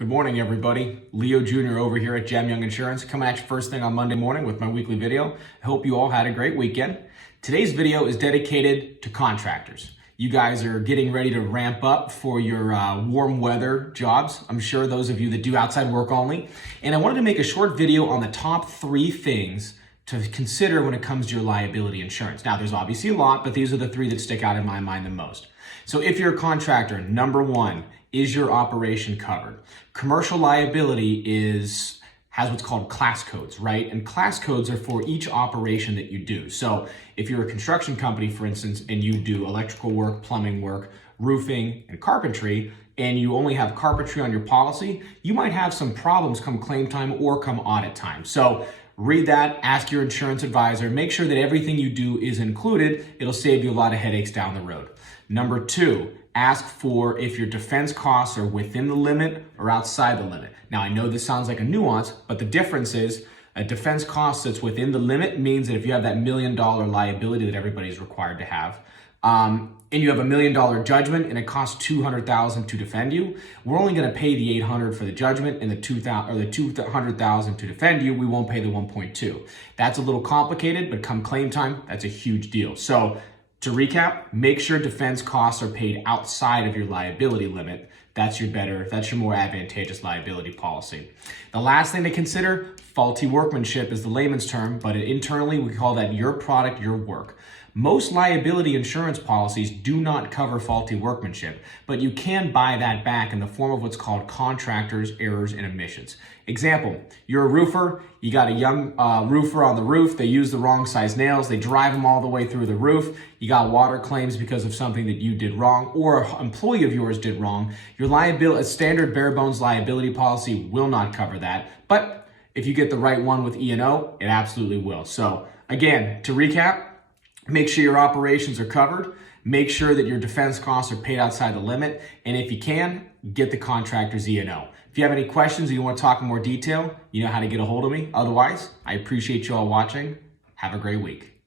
Good morning, everybody. Leo Jr. over here at Gem Young Insurance, coming at you first thing on Monday morning with my weekly video. I hope you all had a great weekend. Today's video is dedicated to contractors. You guys are getting ready to ramp up for your warm weather jobs. I'm sure those of you that do outside work only. And I wanted to make a short video on the top 3 things to consider when it comes to your liability insurance. Now, there's obviously a lot, but these are the 3 that stick out in my mind the most. So if you're a contractor, number 1, is your operation covered? Commercial liability has what's called class codes, right? And class codes are for each operation that you do. So if you're a construction company, for instance, and you do electrical work, plumbing work, roofing, and carpentry, and you only have carpentry on your policy, you might have some problems come claim time or come audit time. So read that, ask your insurance advisor, make sure that everything you do is included. It'll save you a lot of headaches down the road. Number 2, ask for if your defense costs are within the limit or outside the limit. Now, I know this sounds like a nuance, but the difference is a defense cost that's within the limit means that if you have that $1 million liability that everybody's required to have, and you have $1 million judgment and it costs $200,000 to defend you, we're only going to pay the $800 for the judgment and the $200,000 to defend you. We won't pay the 1.2. That's a little complicated, but come claim time, that's a huge deal. So to recap, make sure defense costs are paid outside of your liability limit. That's your more advantageous liability policy. The last thing to consider, faulty workmanship is the layman's term, but internally we call that your product, your work. Most liability insurance policies do not cover faulty workmanship, but you can buy that back in the form of what's called contractors, errors, and omissions. Example, you're a roofer, you got a young roofer on the roof, they use the wrong size nails, they drive them all the way through the roof, you got water claims because of something that you did wrong or an employee of yours did wrong. Your liability, a standard bare bones liability policy will not cover that, but if you get the right one with E&O, it absolutely will. So again, to recap, make sure your operations are covered. Make sure that your defense costs are paid outside the limit. And if you can, get the contractor's E&O. If you have any questions or you want to talk in more detail, you know how to get a hold of me. Otherwise, I appreciate you all watching. Have a great week.